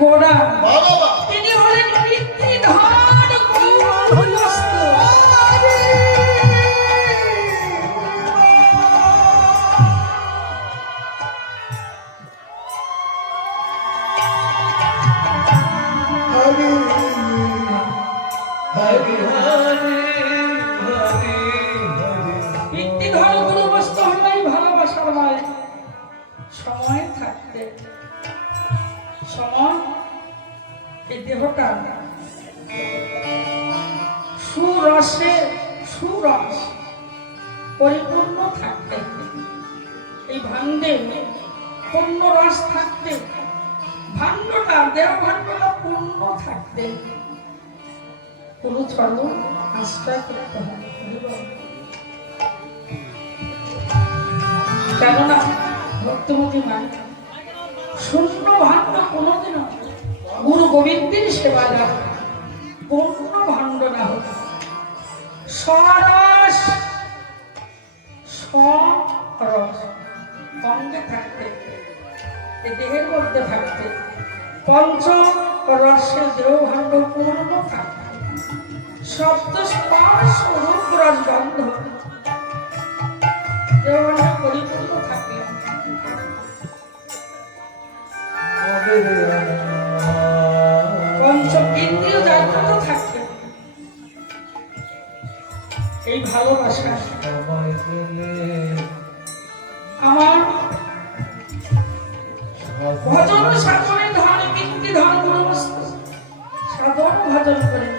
গোড়া বাবা তিনি হলেন পিতৃধন কৌরবস্তু। পিতৃধন কৌরবস্তু হলেই ভালোবাসার হয়। সময় থাকতে সময় এই দেহটা সুরসে সুরস পরিপূর্ণ থাকতে, এই ভাণ্ডে পূর্ণ রস থাকতে, ভাণ্ডটা দেহ ভাণ্ডটা পূর্ণ থাকতে কোনো চরণ আশ্রয় করতে হবে। কেননা ভক্তমতী মা শূন্য ভাণ্ড কোনোদিনও গুরু গোবিন্দের সেবা যাবে পূর্ণ ভাণ্ড না হতো সরস সরস অঙ্গে থাকতে, এই দেহের মধ্যে থাকতে পঞ্চ রসে দেহ ভাণ্ড পূর্ণ থাকতে, শব্দ স্পর্শ রূপ রস গন্ধ দেহ ভাণ্ড পরিপূর্ণ থাকে। পঞ্চ ইন্দ্রিয় জাগ্রত থাকবে। এই ভালোবাসা আমার ভজন সাধনে ধন কীর্তি ধন গুণবস্তু সাধন ভজন করে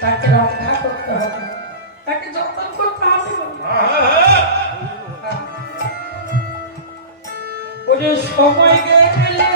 তাকে রক্ষা করতে হবে, তাকে যত্ন করতে হবে। ওরে সময় গেলে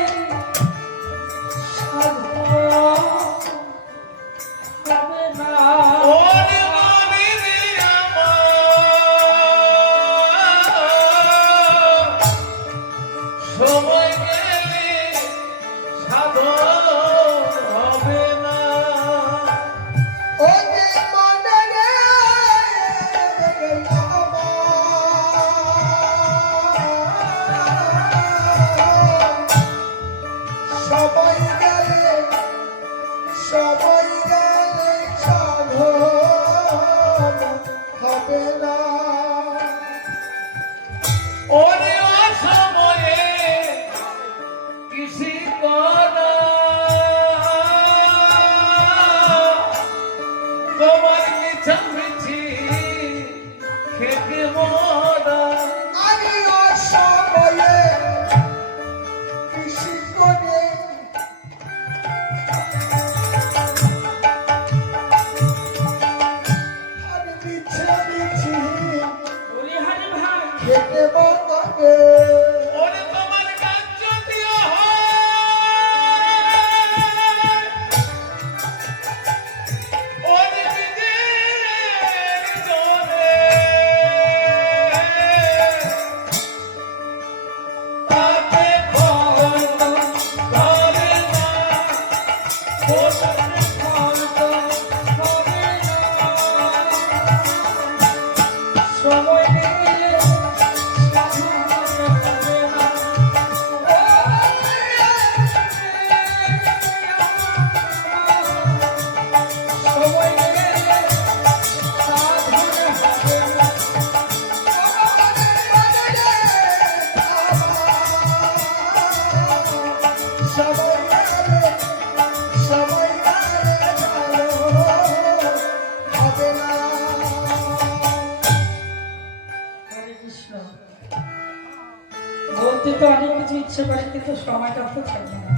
বলতে তো অনেক কিছু ইচ্ছে করে কিন্তু সময়টা তো থাকে না।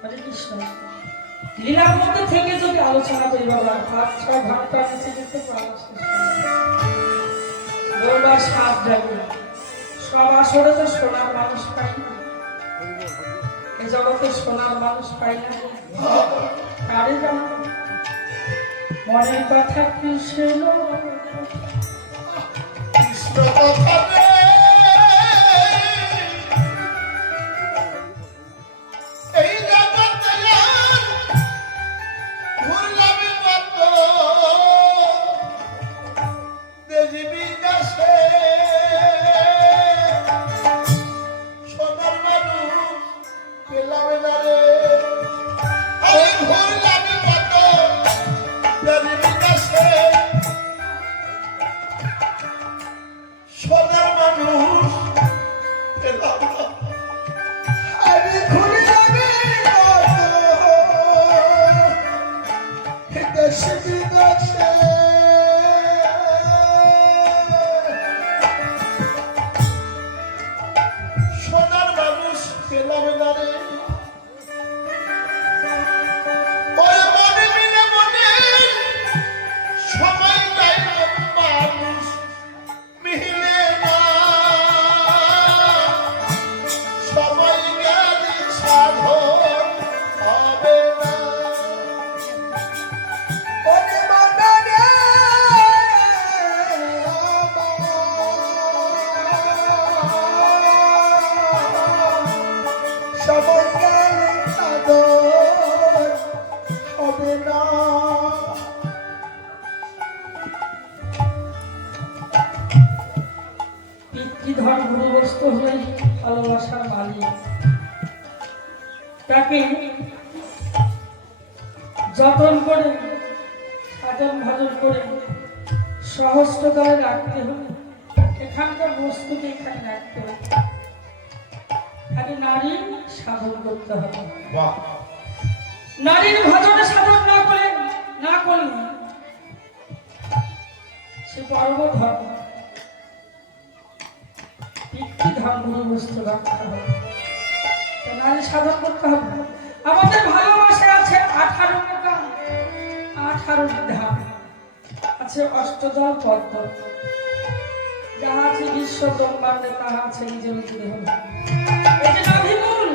হরে কৃষ্ণ লীলার মধ্যে থেকে যদি আলোচনা করি বাবা 5-6 ঘন্টা নিচে যেতে পারবো। বলবার সাপ যাবে সব আসরে তো সোনার মানুষ পাই না, এ জগতে সোনার মানুষ পাই না। কারে জানো মনের কথা কৃষ্ণ কৃষ্ণ কথা পেলাম না রে আমি ঘুরলাম কত প্রেমের কাছে সোনার মানুষ পেলাম না আমি ঘুরলাম কত দেশে বিদেশে সোনার মানুষ পেলাম না রে ওই মনে মিলে মনে সময় দেয় না মানুষ মিলে না সময় গেলে সাধন হবে না ওরে মনে রে সময় গেলে সাধন হবে না পিতৃধন গুরুবস্তু হলেন ভালোবাসার মালিক। তাকে যতন করে সাধন ভাজন করে সহস্রতায় রাখতে হবে। এখানকার বস্তুকে এখানে রাখতে হবে। আগে নারীর সাধন করতে হবে। বাহ নারীর ভজনে সাধন না করলে সে পর্ব ধর্ম পিতৃধন গুরুবস্তু রাখতে হবে। তো নারী সাধন করতে হবে। আমাদের ভালোবাসা আছে 18 প্রকার 18 ধাপ আছে। অষ্টদল পদ্ম যাহা আছে বিশ্ব ব্রহ্মাণ্ডে তাহা আছে নিজের দেহ। এই যে নাভিমূল,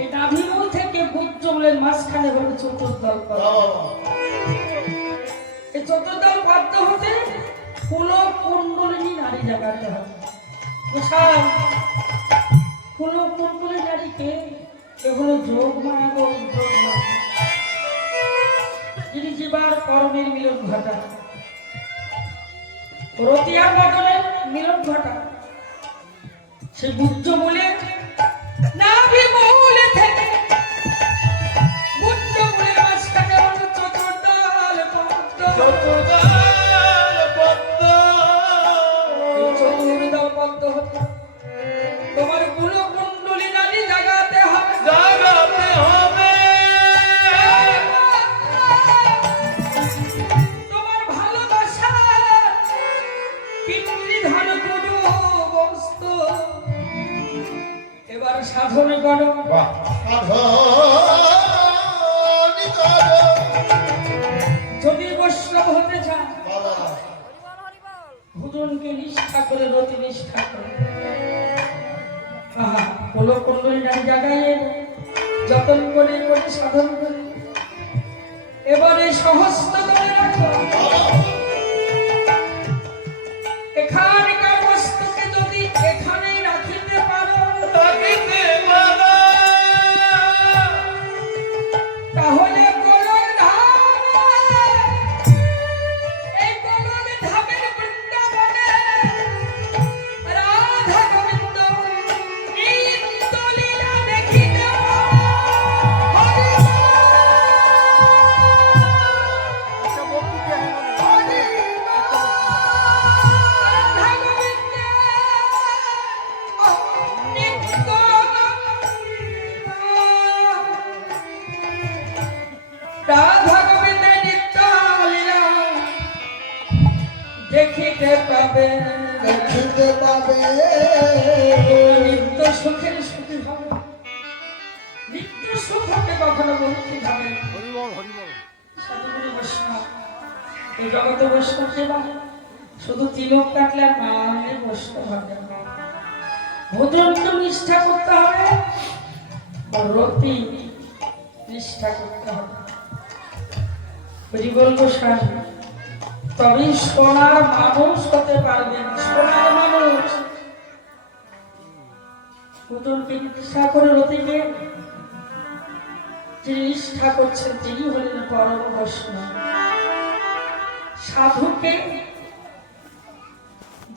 এই নাভিমূল থেকে বুদ্ধমূলের মাঝখানে হলো চতুর্দল পদ্ম। এই চতুর্দল পদ্ম হতে কুল কুণ্ডলিনী নারী জাগাতে হবে। বিশাল কুল কুণ্ডলী নারীকে এগুলো যোগ মায়া গো যোগ মায়া, যিনি জীবার কর্মের মিলন ঘটায়, রতিয়ার বদলের মিলন ঘটায়। সে বুদ্ধ মূলে নাভিমূলে থেকে বুদ্ধ মূলের মাঝখানে হলো চতুর্দল পদ্ম। এই চতুর্দল পদ্ম হতে তোমার কুল কুণ্ডলী নারী জাগাতে হবে। তোমার ভালোবাসা পিতৃধন গুরু বস্তু এবার সাধন করো। যদি বৈষ্ণব হতে চান ভুজনকে নিষ্ঠা করে রতি নিষ্ঠা করে কুল কুণ্ডলী নারী জাগাইয়ে যতন করে করে সাধন করে এবারে সহস্র করে রাখো। এখানকার বস্তুকে যদি এখানেই রাখিতে পারো তাহলে গোলক ধামে, এই গোলক ধামের বৃন্দাবনে রাধা গোবিন্দ নিত্য লীলা দেখিতে হরি রাধা গোবিন্দের নিত্য লীলা দেখিতে পাবে, দেখিতে পাবে নিত্য সুখের সুখী হবে। নিত্য সুখ হবে কখনো বঞ্চিত হবে। সাধুগুরু বৈষ্ণব এই জগতে বৈষ্ণব সেবা শুধু তিলক কাটলে আর নামে বৈষ্ণব হবে না। ভোজনকে নিষ্ঠা করতে হবে, রতি নিষ্ঠা করতে হবে। হরিবল গোস্বামী তবেই সোনার মানুষ হতে পারবেন। সোনার মানুষ ভোজনকে নিষ্ঠা করে রতিকে যিনি নিষ্ঠা করছেন তিনি হলেন পরম বৈষ্ণব। সাধুকে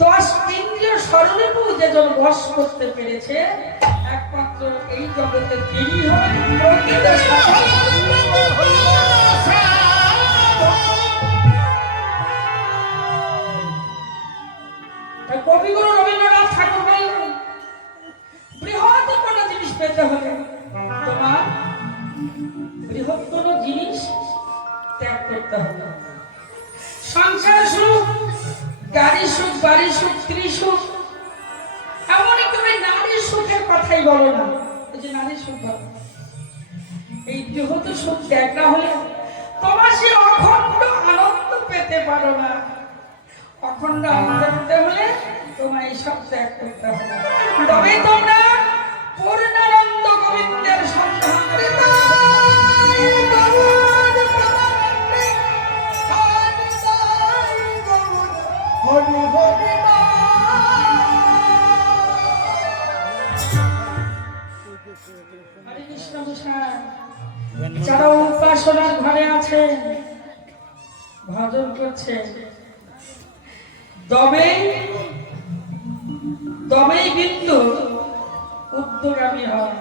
10 ইন্দ্রিয় স্মরণে যেজন বশ করতে পেরেছে একমাত্র এই এই জগতে তিনি হলেন প্রকৃত সাধক। তাই কবিগুরু রবীন্দ্রনাথ ঠাকুর বললেন, বৃহৎ কোনো জিনিস পেতে হলে তোমার বৃহৎ কোনো জিনিস ত্যাগ করতে হবে। সংসার সুখ, গাড়ি সুখ, বাড়ি সুখ, স্ত্রী সুখ, এমনই তুমি নারীর সুখের কথাই বলো না। এই যে নারীর সুখ বলো, এই বৃহৎ সুখ ত্যাগ না হলে তোমার সে অখণ্ড আনন্দ পেতে পারো না। অখণ্ড আনন্দ পেতে হলে তোমার এইসব ত্যাগ করতে হবে, তবেই তোমরা পূর্ণানন্দ গোবিন্দের সন্ধান পেতে। হরে কৃষ্ণ গোসাই, যারা উপাসনার ঘরে আছেন, ভজন করছে, দমেই কিন্তু উদ্যোগামী হয়,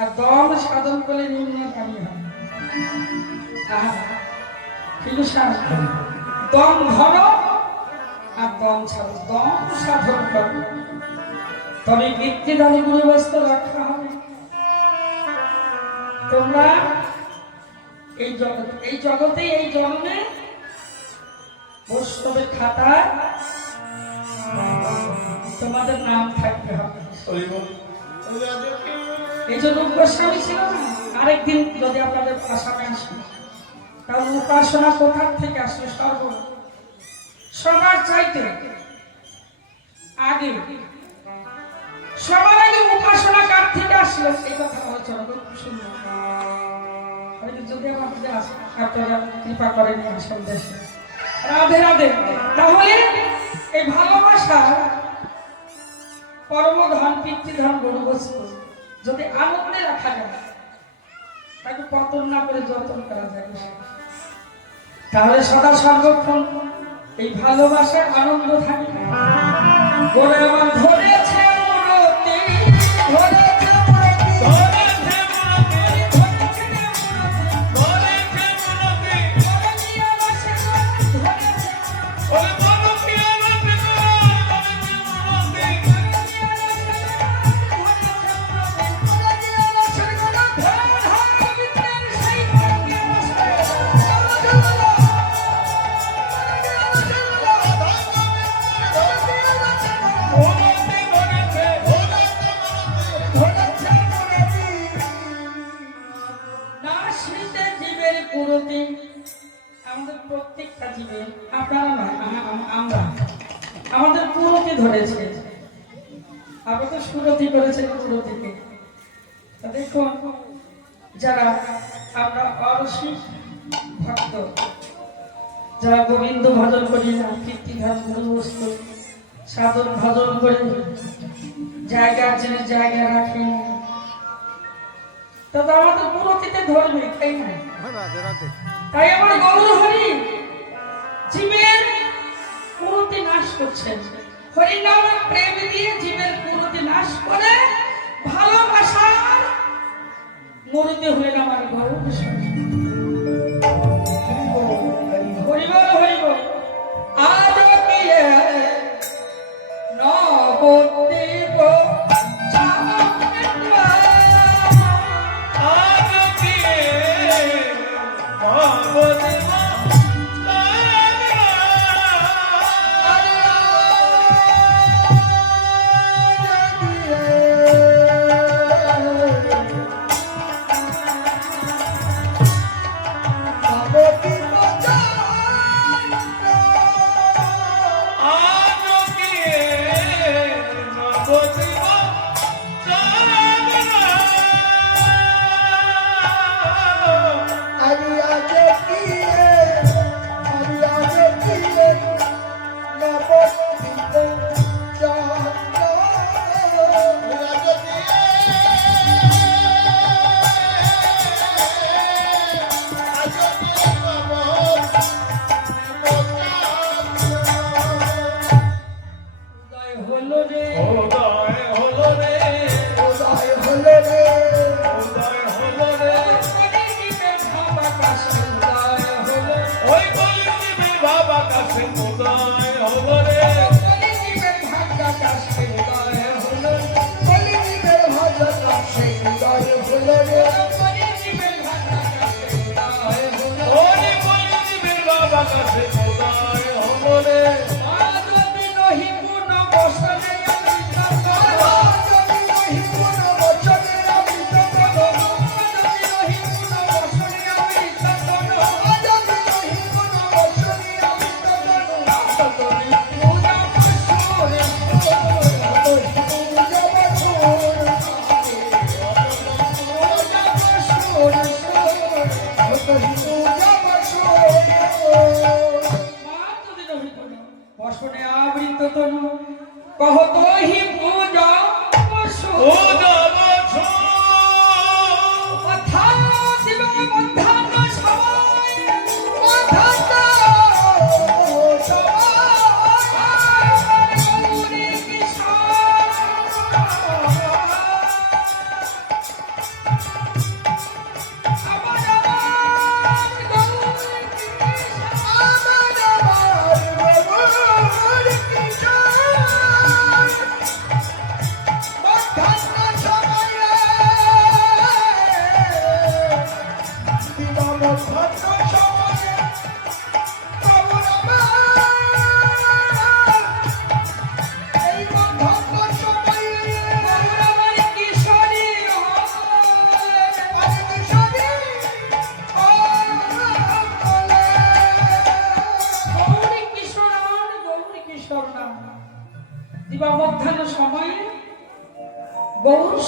আর দম সাধন করলে নিম্নগামী হয়। কিন্তু দম ধরো আর দম ছাড়ো, দম সাধন করো, তবে বৃত্তিদানী গুরুবস্ত রক্ষা হবে। তোমরা এই জগতে এই জন্মে বৈষ্ণবের খাতায় তোমাদের নাম থাকতে হবে। এই যে রূপ গোস্বামী ছিল না, আরেকদিন যদি আপনাদের আসামে আসে, কারণ উপাসনা কোথার থেকে আসলে সবার চাইতে আগে, সবার আগে উপাসনা কার থেকে আসলো এই কথা আলোচনা খুব সুন্দর। যদি আমাদের আপনারা কৃপা করেন আসাম দেশে, রাধে রাধে। তাহলে এই ভালোবাসা পরমধন, পিতৃধন, গরু বস্তু যদি আনন্দে রাখা যায়, তাকে পতন না করে যত্ন করা যায়, তাহলে সদা সর্বক্ষণ এই ভালোবাসার আনন্দ থাকে। বলে আমার ধরেছে মূরতি, ধরেছে মূরতি, ধরেছে মূরতি, ধরেছে মূরতি, ধরেছে মূরতি, ধরেছে আমাসে, ধরেছে ওরে বলো কি আমাসে, ধরেছে মূরতি, ধরেছে আমাসে, ধরেছে আমাসে, ধ্যান হয় পবিত্রের সেই মর্গে বসে। আমাদের প্রত্যেকটা জীবের, আপনারা নয়, আমরা আমাদের পুরোকে ধরেছে, আমরা তো সুরতি করেছে পুরোতিকে। দেখুন, যারা আমরা অরসিক ভক্ত, যারা গোবিন্দ ভজন করি না, কীর্তিধাম গুরুবস্তু সাধন ভজন করে জায়গার জিনিস জায়গা রাখি, তবে আমাদের পুরোতিতে ধরবে, তাই না? তাই আমার গৌর হরি জীবের পুরোতি নাশ করছেন। হরি নামের প্রেম দিয়ে জীবের পুরোতি নাশ করে ভালোবাসার মরুতি হলেন আমার গৌর। হরিবল হরিবল। আজ কি নবদ্বীপ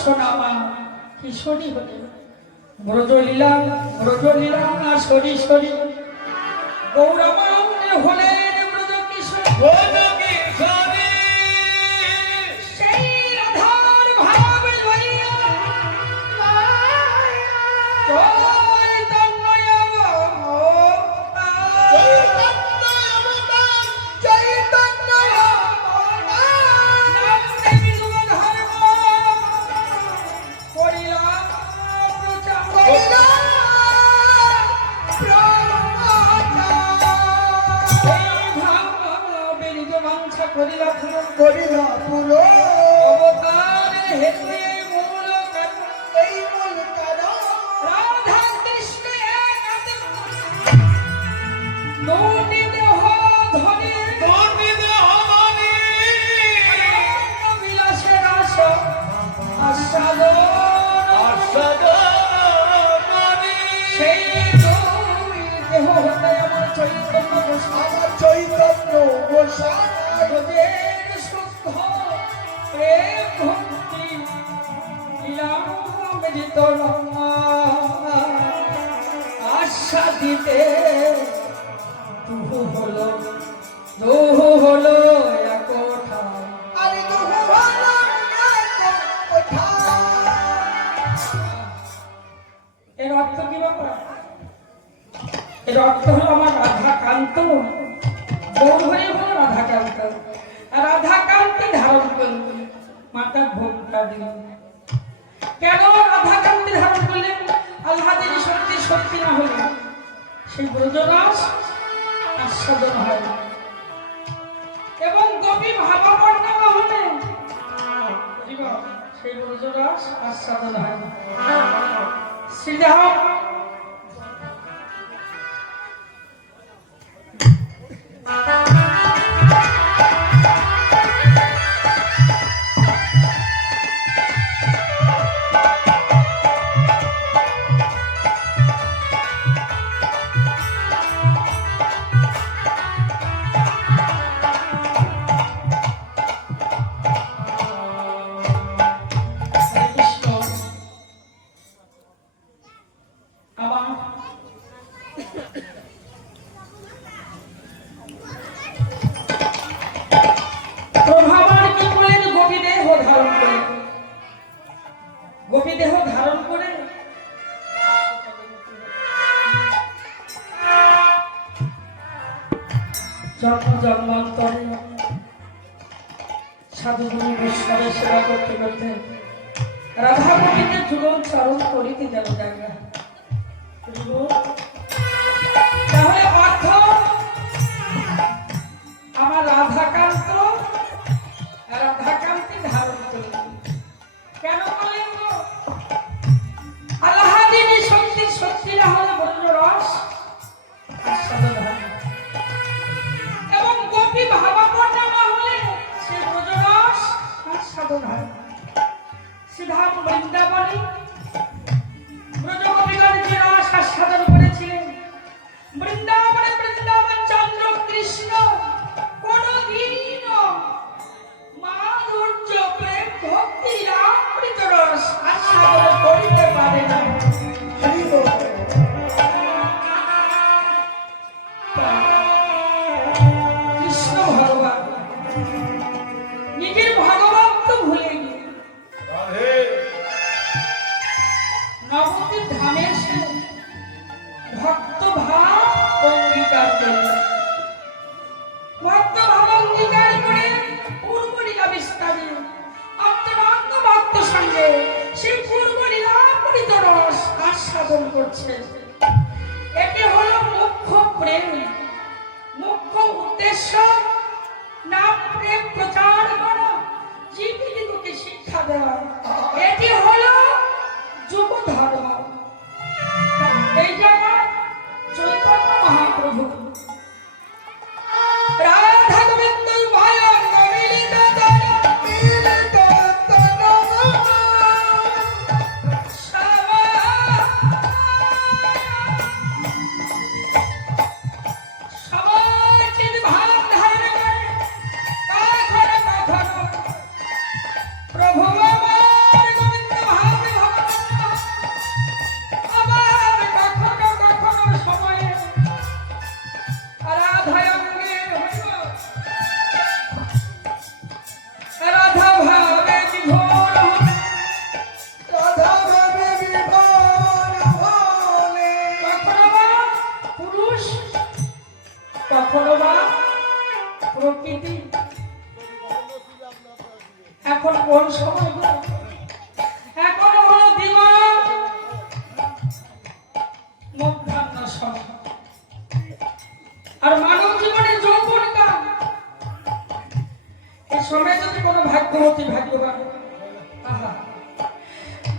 সোনামা কিশোরী হলে ব্রজলীলা ব্রজলীলা সরি সরি গৌরমান্নে হলেন ব্রজ কিশোর সেই রাধার ভাব লইয়া করিলা পুরো অবতারে হেতে মূল এই মূল কারণ রাধা কৃষ্ণ একাতে দুটি দেহ ধনে বিলাসে রাস আস্বাদন সেই দুই দেহ হতে আমার চৈতন্য আমার চৈতন্য গোসাই গোদের শুদ্ধ প্রেম ভক্তি লীলামৃত আশা দিতে তুহু হলো একটা আরে দুহু ভালো কোথা এর অর্থ কি বাবা? এর অর্থ হলো আমার রাধাকান্ত গৌর হয়ে হলো রাধাকান্ত আর রাধাকান্তি ধারণ করলেন মাতা ভোগটা দিলেন। কেন রাধাকান্তি ধারণ করলেন? আল্লাহের শক্তি শক্তি না হলে সেই ব্রজরাস আস্বাদন হয় না এবং গোপী ভাবাপন্ন না হলে সেই ব্রজরাস আস্বাদন হয় না। শ্রীদেহ গোপীদেহ ধারণ করে জন্ম জন্মান্তরে সাধুগুরু ঈশ্বরের সেবা করতে করতে রাধা গোপীদের যুগল চরণ করিতে যেন জায়গা। তাহলে অর্থ আমার রাধাকান্ত রাধাকান্তি ধারণ করি কেন বলেন গো? আল্লাহাদিনী শক্তি শক্তি না হলে ব্রজ রস আস্বাদন হয় এবং গোপী ভাবাপন্ন না হলে সে ব্রজ রস আস্বাদন হয়। সিধাম বৃন্দাবনে ব্রজ গোপীগণ যে রস আস্বাদন করেছিলেন বৃন্দাবনে বৃন্দাবন চন্দ্র কৃষ্ণ কোনদিন মাধুর্য প্রেম ভক্তি অমৃত রস আস্বাদন করিতে পারে না। কৃষ্ণ ভগবান নিজের ভগবত্ব ভুলে গিয়ে নবদ্বীপ ধামে এসে ভক্ত ভাব অঙ্গীকার করলেন। ভক্ত ভাব অঙ্গীকার করে পূর্ব লীলা বিস্তারে অন্তরঙ্গ ভক্ত সঙ্গে সেই পূর্ব লীলামৃত রস আস্বাদন করছে। এটি হলো মুখ্য প্রেম, মুখ্য উদ্দেশ্য। নাম প্রেম প্রচার করা, জীবিকাকে শিক্ষা দেওয়া, এটি হলো যুব ধর্ম। এই জন্য চৈতন্য মহাপ্রভু রাধা গোবিন্দ ভয় মিলিত সমাচিত ভাব ধারণ করে কখনো কখনো প্রভু আমার গোবিন্দ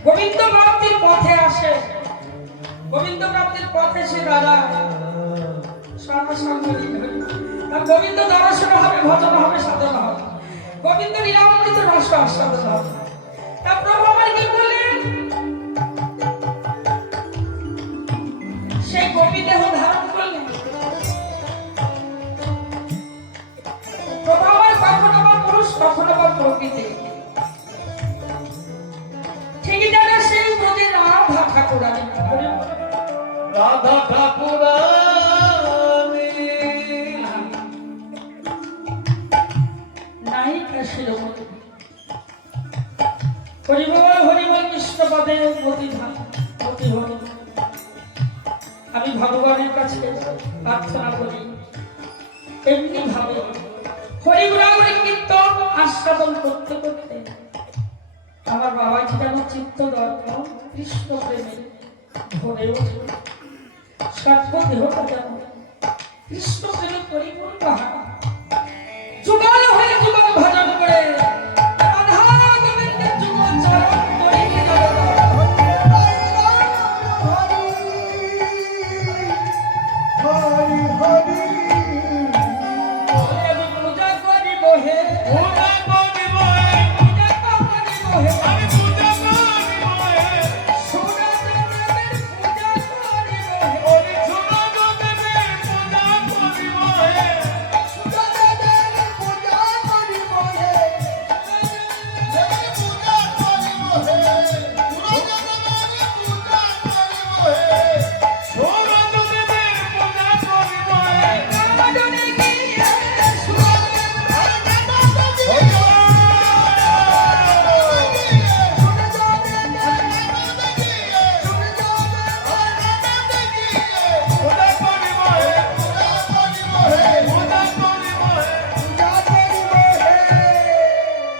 গোবিন্দ প্রাপ্তির পথে আসে, গোবিন্দ প্রাপ্তির পথে সে দাদা সর্বসঙ্গ আর গোবিন্দ দর্শন হবে, ভজন হবে, সাধনা হবে, গোবিন্দ লীলামৃত রস আস্বাদন হবে। তা প্রভু আমার কি বললেন? সেই গোপী দেহ ধারণ করলেন। প্রভু আমার কখনো বা পুরুষ, কখনো বা প্রকৃতি, ঠিকই জানে সেই বোধে রাধা ঠাকুরানী, রাধা ঠাকুরানী নায়িকা শিরোমণি। হরিবল হরিবল কৃষ্ণপদে প্রতিভা প্রতি হরি। আমি ভগবানের কাছে প্রার্থনা করি এমনি ভাবে হরিগুণাগুলি কীর্তন আস্বাদন করতে করতে আমার বাবাজি যেন চিত্ত দর্পণ কৃষ্ণ প্রেমে ভরে ওঠে, সর্বদেহটা যেন কৃষ্ণ প্রেমে পরিপূর্ণ হয়। যুগল হয়ে যুগল ভজন করে রাধা গোবিন্দের যুগল চরণ তরিণী জগৎ। হরি হরি আমি পূজা করিব হে, পূজা করিব হে, পূজা করিব হে, আমি পূজা করিব হে, সুরদেবের পূজা করিব হে, ওরে সুরদেবের পূজা করিব হে, সুদাদাদের পূজা করিব হে দেবের পূজা করিব হে, সুরদেবের পূজা করিব হে, সুরদেবের পূজা করিব হে। রামদনে গিয়ে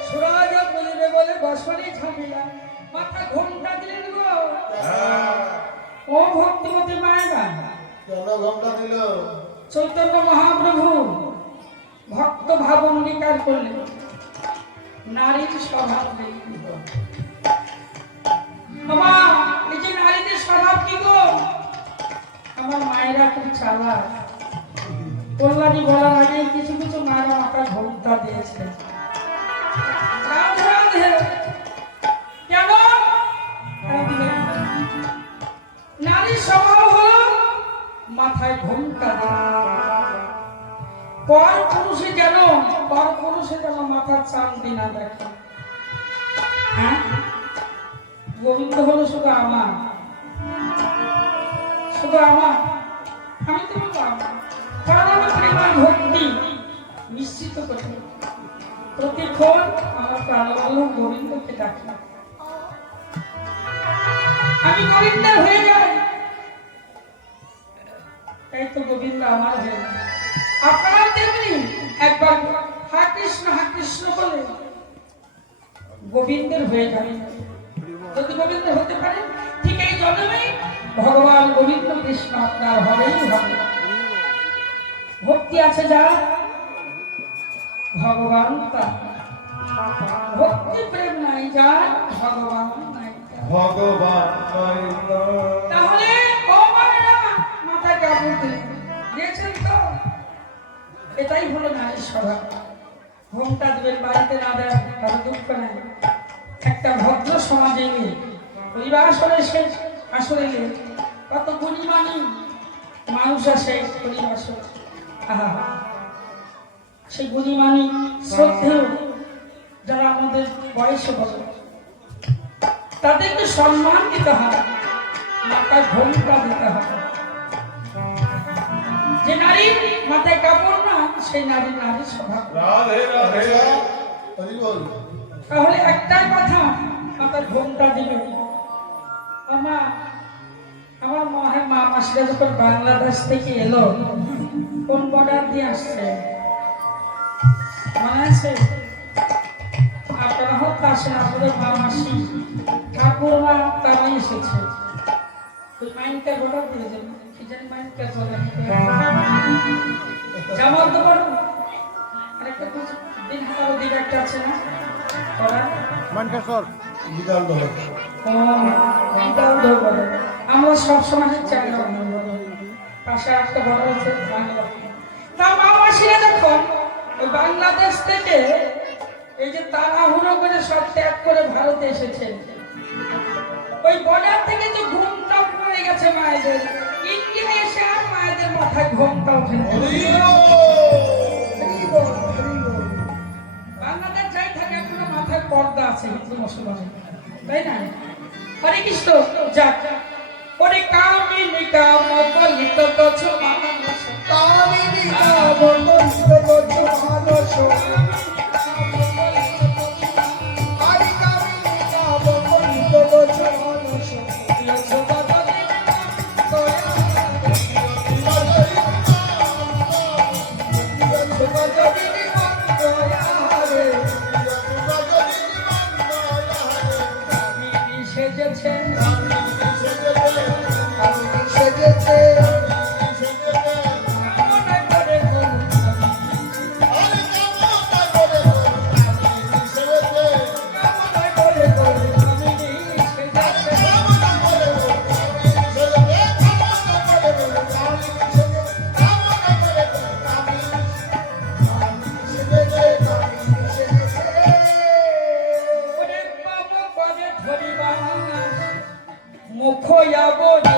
সুরাজ বলিবে বলে বসনে ঝামেলা, মাথা ঘোমটা দিলেন গো। ও ভক্তিমতী মায়েরা, চৈতন্য মহাপ্রভু ভক্ত ভাব অঙ্গীকার করলেন, নারীর স্বভাব নেই। আমার এই যে নারীদের স্বভাব কি গো? আমার মায়েরা খুব চালাক। কল্যাণী বলার আগে কিছু কিছু মায়েরা মাথা ঘোমটা দিয়েছে। রাধে রাধে। কেন? নারীর স্বভাব হলো মাথায় ঘোমটা দেওয়া। পর পুরুষে যেন মাথার চাঁদি না দেখে। হ্যাঁ, গোবিন্দ হলো শুধু আমার, শুধু আমার। আমি তো বলবো আমার, কারণ আমি প্রেমার ভক্তি নিশ্চিত করি। প্রতিক্ষণ আমার প্রাণবল্ল গোবিন্দকে ডাকি, আমি গোবিন্দের হয়ে যাই। তাই তো গোবিন্দ আমার হয়ে যায়। আপনারা তেমনি একবার হা কৃষ্ণ বলে গোবিন্দের হয়ে যাবেন। যদি গোবিন্দ হতে পারে, ঠিক এই জন্মে ভগবান গোবিন্দ কৃষ্ণ আপনার হবেই হবে। ভক্তি আছে যার, ভগবান তার। ভক্তি প্রেম নাই যার, ভগবান নাই তার। ভগবান তাহলে ও মায়েরা মাথায় কাপড় দিয়েছেন তো? এটাই হলো নারীর স্বভাব। ঘুমটা দেবেন, বাড়িতে না দেন তাহলে দুঃখ নাই। একটা ভদ্র সমাজে গিয়ে পরিবার আসলে কত গুণীমানী মানুষ আসে পরিবার। আহা, সেই গুণীমানী শ্রদ্ধেয় যারা আমাদের বয়সে বলে, তাদেরকে সম্মান দিতে হবে, মাথায় ঘোমটা দিতে হবে। যে নারী মাথায় কাপড় না, সেই নারীর স্বভাব। রাধে রাধে। তাহলে একটাই কথা, মাথায় ঘোমটা দিবে। আমার মা মাসিরা যখন বাংলাদেশ থেকে এলো, কোন বর্ডার দিয়ে আসছে মনে আছে? আপনারা হয়তো আসেন, আপনাদের মা মাসি ঠাকুরমা তারাই এসেছে। ওই মাইনটা বর্ডার দিয়ে যাবে, কি জানি মাইনটা চলে জামাল তো বড় আরেকটা দিন হাতার দিকে একটা আছে না, মানকেশ্বর বিদণ্ড হবে। ও, বিদণ্ড বলে। আমরা সবসময় চাই না পাশে একটা বড় আছে বাংলা। তা মামাসিরা যখন ওই বাংলাদেশ থেকে এই যে তাড়াহুড়ো করে সব ত্যাগ করে ভারতে এসেছে, ওই বর্ডার থেকে যে ঘুমটা পড়ে গেছে মায়েদের, ইন্ডিয়া এসে আর মায়েদের মাথায় ঘুমটা ওঠে না। বাংলাদেশ যাই থাকে এখনো মাথায় পর্দা আছে হিন্দু মুসলমান, তাই না? হরে কৃষ্ণ। যাক, ওরে কামিনী কামকলিত তছ মানস, কামিনী কামকলিত তছ মানস, হরি কামিনী কামকলিত তছ মানস, সেজেছে সেজেছে কামনা করে গো, কামনা করে গো, কামিনী সেজেছে। ওরে বাবা করে ধরিবা মুখ যাবরে,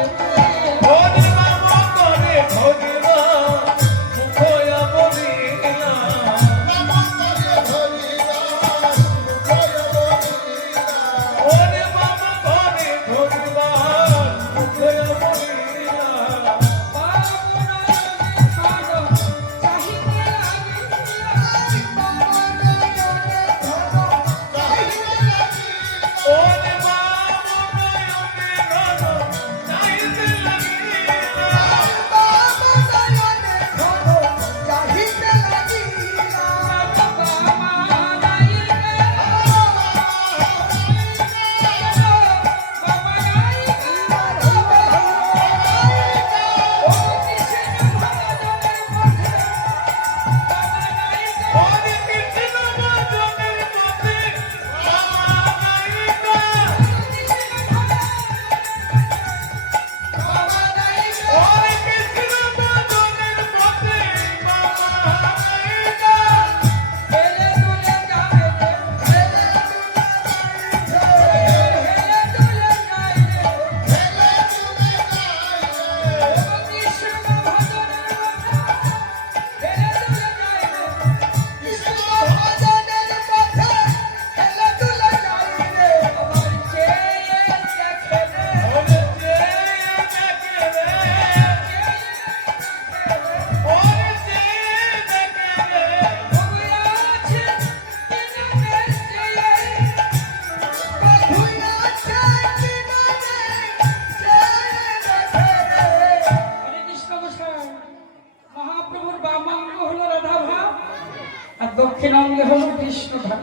দক্ষিণ অঙ্গে হলো কৃষ্ণ ধাম,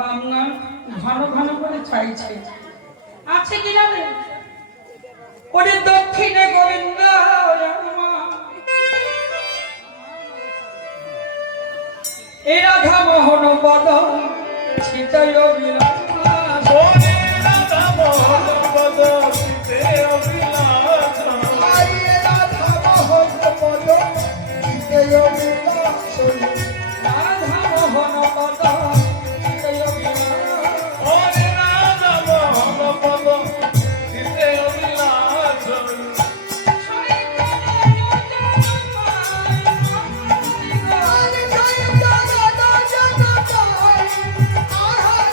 বাংলা ঘন ঘন করে চাইছে আছে কিনা রে? ওরে দক্ষিণে গোবিন্দ এ রাধা মোহন পদ ছিটাই অবিলাস, রাধা মোহন পদ ছিটাই অবিলাস। আহারে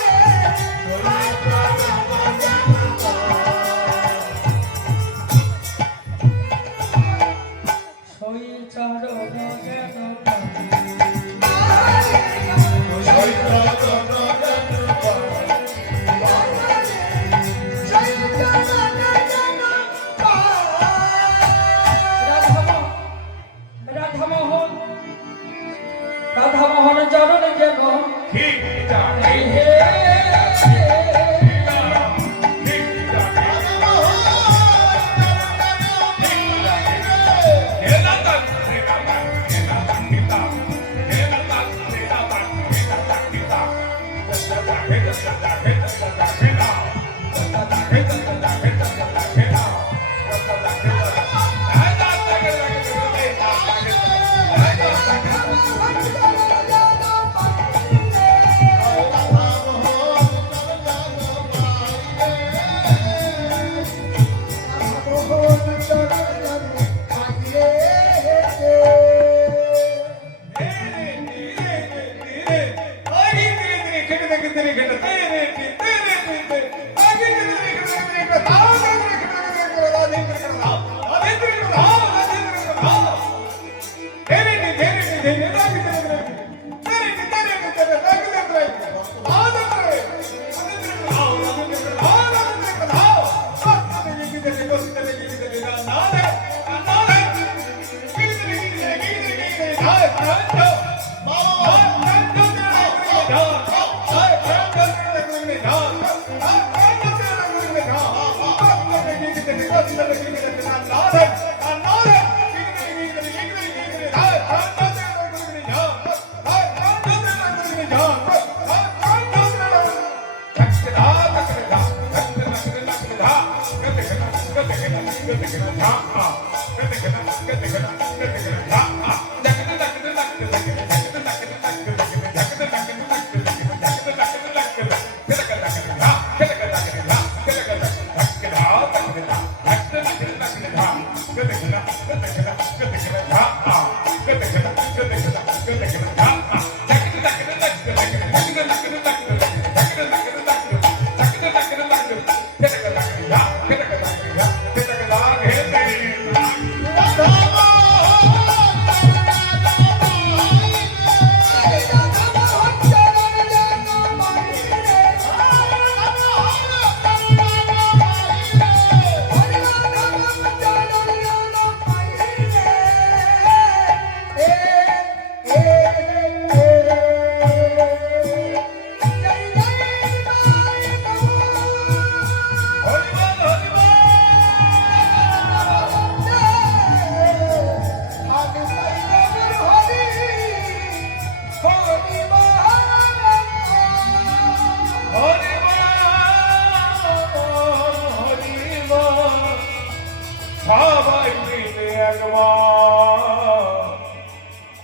সবাই মিলে একবার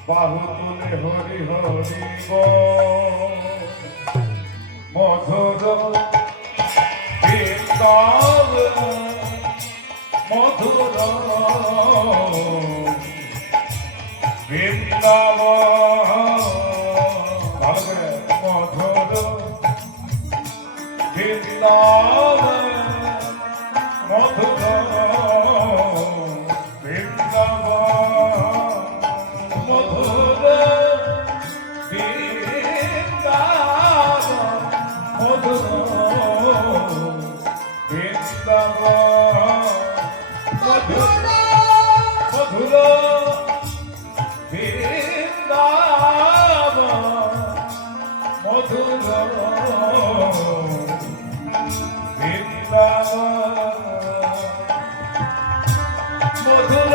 বাহু তুলে হরি হরি মধুর বৃন্দাবন মধুর বৃন্দাবন মধুর বৃন্দাবন মধুর বৃন্দাবন মধুর বৃন্দাবন মধুর বৃন্দাবন মধুর মধুর বৃন্দাবন মধুর মধুর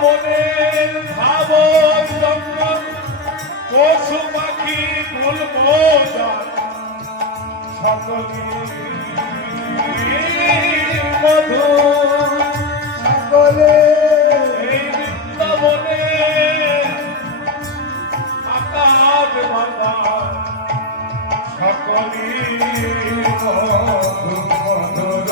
বনের ভাবন জঙ্গল পশু পাখি ফুল মজার সকলে মধু সকলে এই বৃন্দাবনে আকাশ বাতাস সকলে মধু মধুর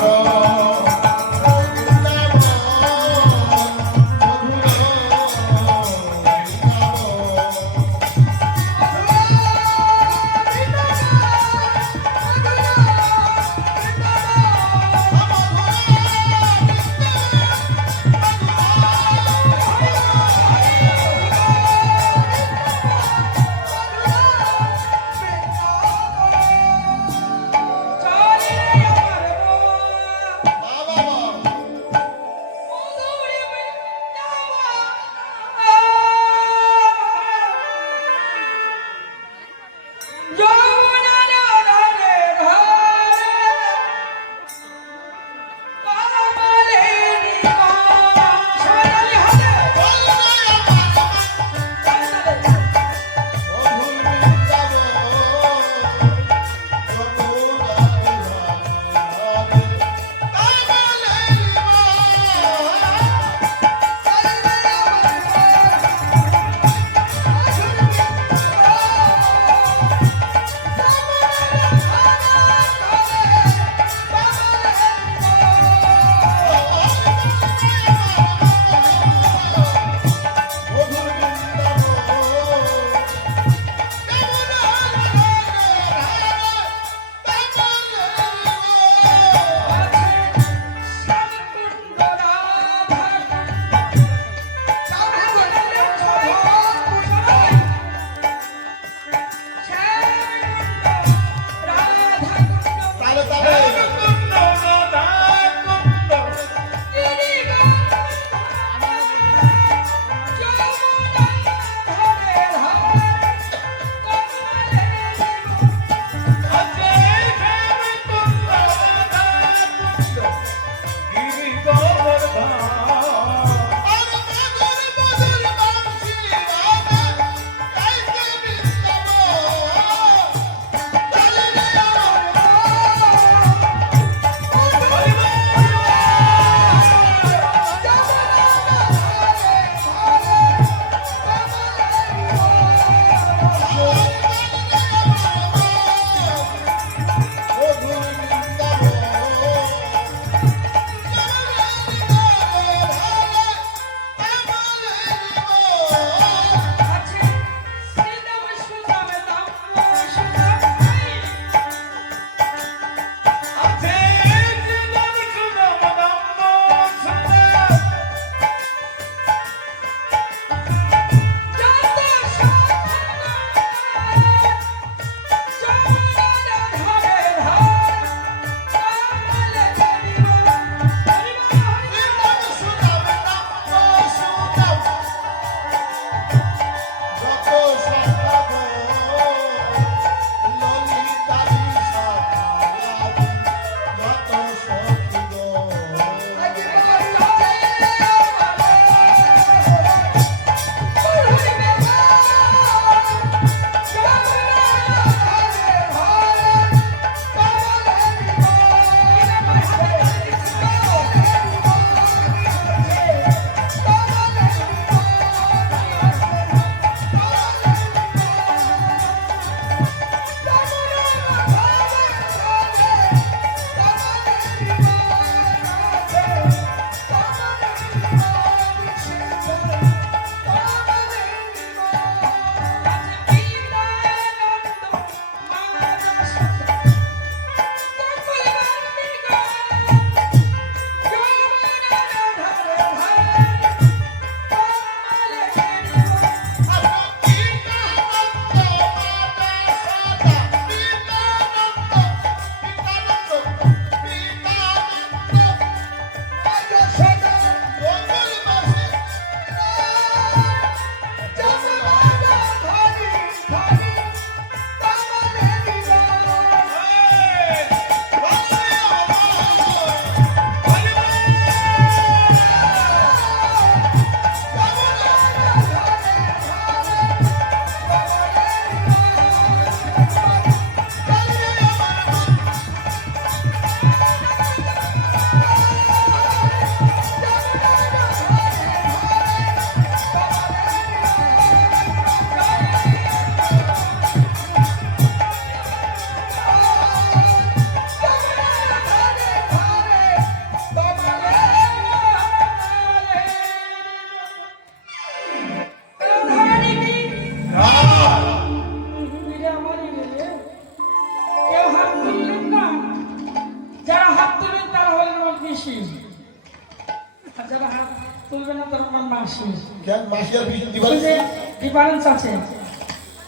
মাসি। কেন মাসি আর পিসি এই দিবালি যে ডিফারেন্স আছে,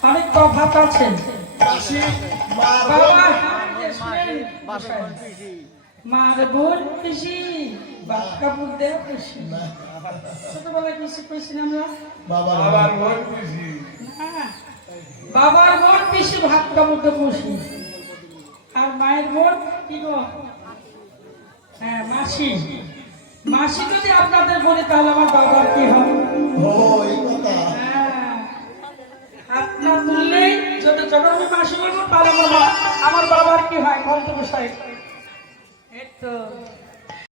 অনেক তফাৎ আছে। মাসি মা বাবা শুনেন, মার বোন পিসি, বাপ কাপড় দেয় পিসি। ছোটবেলায় পিসি কইছিলাম না? বাবা আবার বোন পিসি না, বাবার বোন পিসি ভাত কাপড় দিয়ে পুষি। আর মায়ের বোন কি গো? হ্যাঁ, মাসি। মাসি যদি আপনাদের বলি তাহলে আমার বাবার কি হবে? ও এই কথা হ্যাঁ, হাত না তুললেই যখন আমি মাসি বলবো তাহলে আমার বাবার কি হয়? গন্তব্য সাহেব এই তো